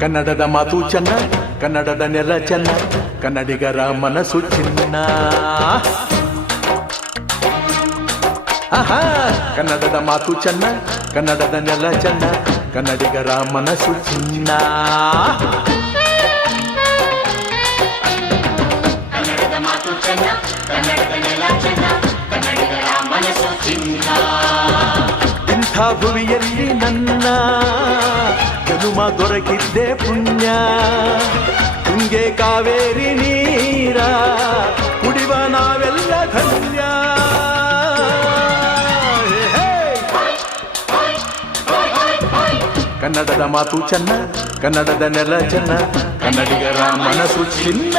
ಕನ್ನಡದ ಮಾತು ಚೆನ್ನ, ಕನ್ನಡದ ನೆಲ ಚೆನ್ನ, ಕನ್ನಡಿಗರ ಮನಸ್ಸು ಚಿನ್ನ. ಆಹಾ, ಕನ್ನಡದ ಮಾತು ಚೆನ್ನ, ಕನ್ನಡದ ನೆಲ ಚೆನ್ನ, ಕನ್ನಡಿಗರ ಮನಸ್ಸು ಚಿನ್ನ. ಕನ್ನಡದ ಮಾತು ಚೆನ್ನ, ಕನ್ನಡದ ನೆಲ ಚೆನ್ನ, ಕನ್ನಡಿಗರ ಮನಸ್ಸು ಚಿನ್ನ. ಇಂಥ ಭುವಿಯಲ್ಲಿ ನನ್ನ ಜನುಮ ದೊರಕಿದ್ದೆ ಪುಣ್ಯ. ತುಂಗೆ ಕಾವೇರಿ ನೀರ ಕುಡಿವ ನಾವೆಲ್ಲ ಧನ್ಯ. ಕನ್ನಡದ ಮಾತು ಚೆನ್ನ, ಕನ್ನಡದ ನೆಲ ಚೆನ್ನ, ಕನ್ನಡಿಗರ ಮನಸ್ಸು ಚಿನ್ನ.